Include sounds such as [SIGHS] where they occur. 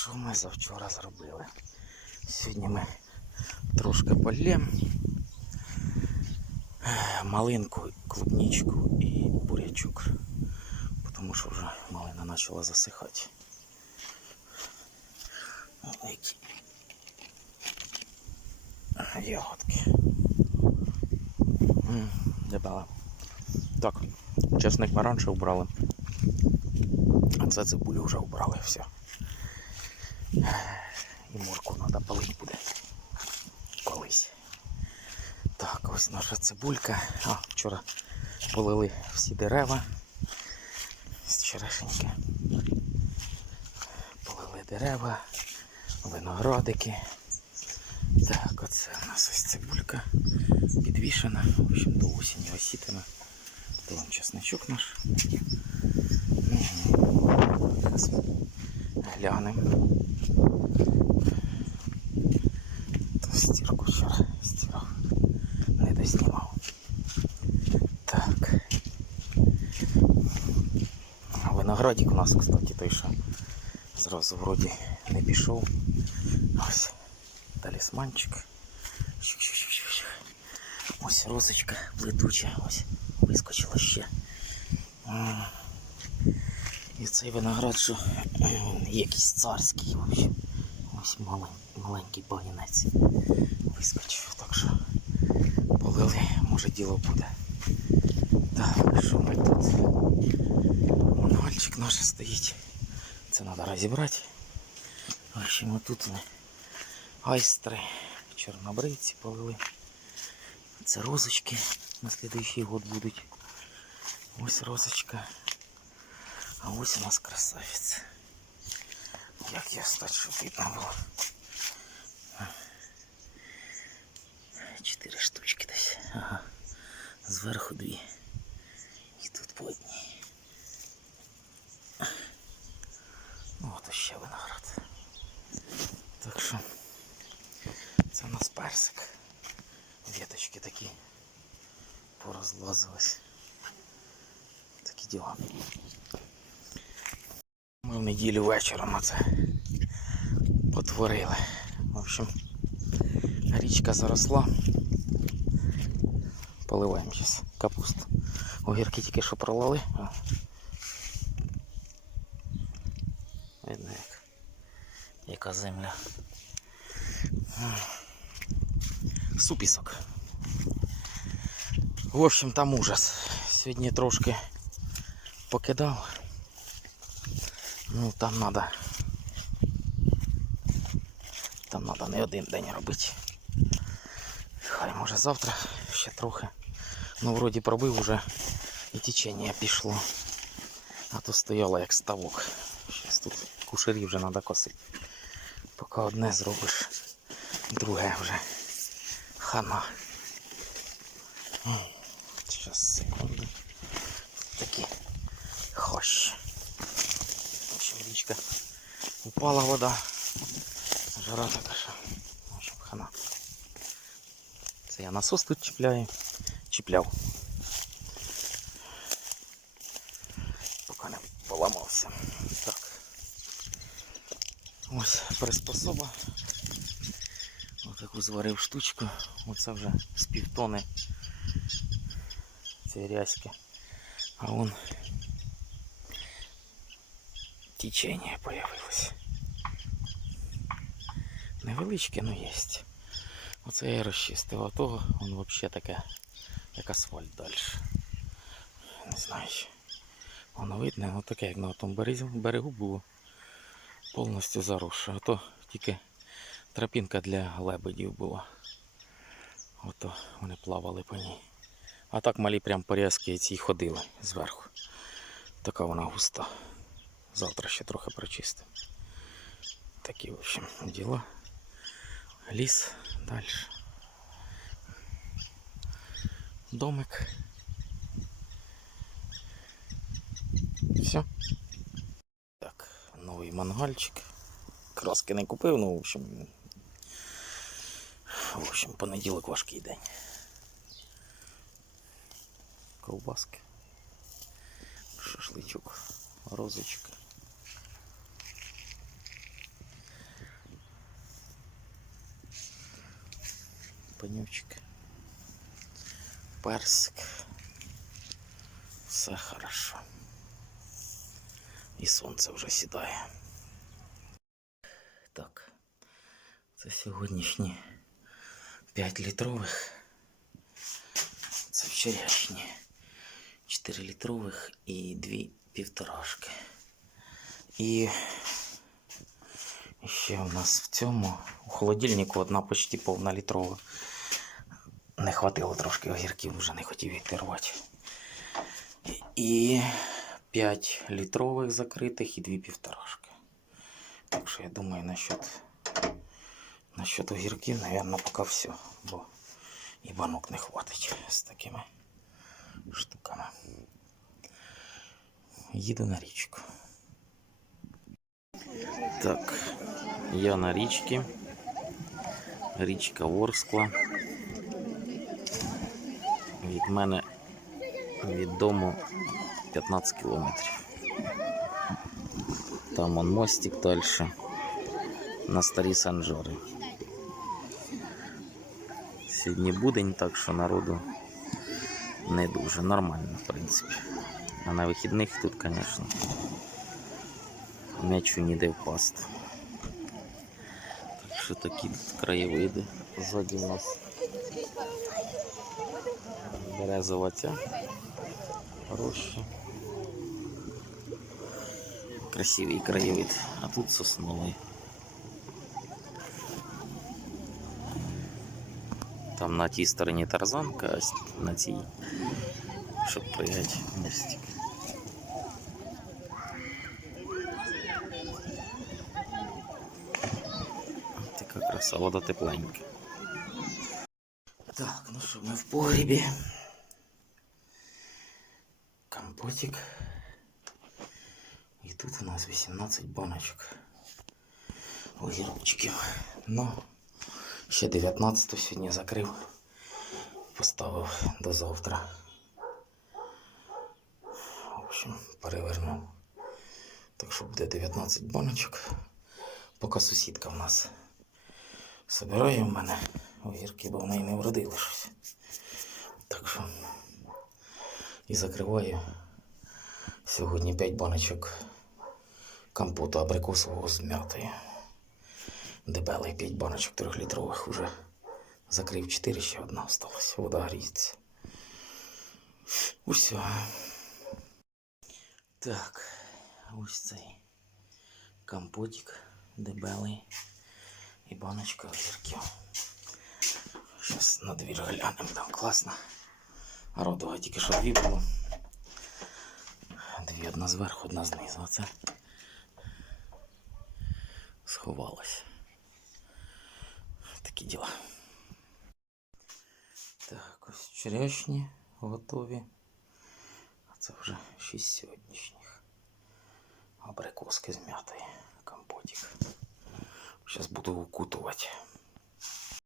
що ми завчора зробили? Сьогодні ми трошки полємо Е, малинку, клубничку і бурячок. Тому що вже малина почала засихати. Які Ягодки. Дебела. Так, чесник ми раніше вбрали. А це цибулю вже вбрали, все. [SIGHS] І морку треба палити буде. Колись. Так, ось наша цибулька. А, вчора полили всі дерева. З. Полили дерева, виноградики. Так, оце у нас ось цибулька підвішена. В общем, до осені осітиме. То чесничок наш. Мгм. Глянемо. То стірку вчора стирав. Не доснімав. Так. Виноградик у нас, кстати, той, що зразу вроді не пішов. Ось талісманчик. Ось розочка летуча, ось вискочила ще. І цей виноград, що [CLEARS THROAT] якийсь царський, в. Ось малень, маленький багінець вискочив. Так що полили, може діло буде. Так, що ми тут? Мангальчик наш стоїть. Це треба розібрати. В общем, тут вони айстри, чорнобривці полили. Це розочки на слідуючий год будуть. Ось розочка. А ось у нас красавець. Як я стать, щоб видно було. Чотири штучки десь. Ага. Зверху дві. І тут по одній. Ну от ще виноград. Так що це у нас персик. Віточки такі порозлазились. Такі діла. Ми в неділю вечором оце потворили. В общем, річка заросла. Поливаємо зараз капусту. Огірки тільки що пролили. Видно як. Яка земля. Супісок. В общем, там ужас. Сьогодні трошки покидав. Ну там надо. Там надо не один день робити. Хай може завтра ще трохи. Ну вроді пробив уже і течення пішло. А то стояло як ставок. Щас тут кушарі вже треба косити. Поки одне зробиш, друге вже хана. Зараз секунду. Такі хощі. В общем, річка упала вода. Жара така що. Хана. Це я насос тут чіпляю. Чіпляв. Поки не поламався. Так. Ось приспособа. Отаку зварив штучку. Оце вже з півтони цієї рязьки. А вон течение появилось. Невеличке, но є. Оце я розчистив, а того воно взагалі таке, як асфальт далі. Не знаю. Воно видно, воно таке, як на тому берегу було повністю заросше. А то тільки тропінка для лебедів була. Ото вони плавали по ній. А так малі прям порізки ці ходили зверху. Така вона густа. Завтра ще трохи прочистим. Такі, в общем, діла. Ліс далі. Домик. Все. Так, новий мангальчик. Краски не купив, ну, в общем. В общем, понеділок важкий день. Ковбаски. Шашличок, розочка. пенючки. Персик. Все хорошо. І сонце вже сідає. Так. Це сьогоднішні 5 літрових. Це вчорашні 4 літрових і 2 півторашки. І ще у нас в цьому у холодильнику одна почти повна літрова. Не хватило трошки огірків, вже не хотів їх рвати. І 5 літрових закритих і 2 півторашки. Так що я думаю, насчет, насчет огірків, наверное, поки все. Бо і банок не хватить з такими штуками. Їду на річку. Так, я на річці. Річка Ворскла. Від мене від дому 15 кілометрів. Там он мостик далі. На старі санжари. Сьогодні будень, так що народу не дуже нормально, в принципі. А на вихідних тут, звісно, м'ячу ніде впасти. Що такі краєвиди. Ззаді у нас березова ця роща. Красивий краєвид, а тут сосновий. Там на тій стороні тарзанка, а на цій, щоб пригати мостик. Вода тепленька. Так, ну що, ми в погрібі. Компотик. І тут у нас 18 баночок огірочків. Ну, ще 19 сьогодні закрив. Поставив до завтра. В общем, перевернув. Так що буде 19 баночок. Поки сусідка в нас собирає в мене огірки, бо в неї не вродило щось. Так що і закриваю сьогодні 5 баночок компоту абрикосового з м'ятою. Дебелий 5 баночок 3-літрових уже закрив 4, ще одна осталась. Вода гріється. Усе. Так, ось цей компотик дебелий і баночка огірків. Зараз на двір глянемо, там класно. Родова тільки що дві було. Дві одна зверху, одна знизу. Оце сховалась. Такі діла. Так, ось черешні готові. А це вже шість сьогоднішніх. Абрикоски з м'ятою. Компотик. Зараз буду укутувати.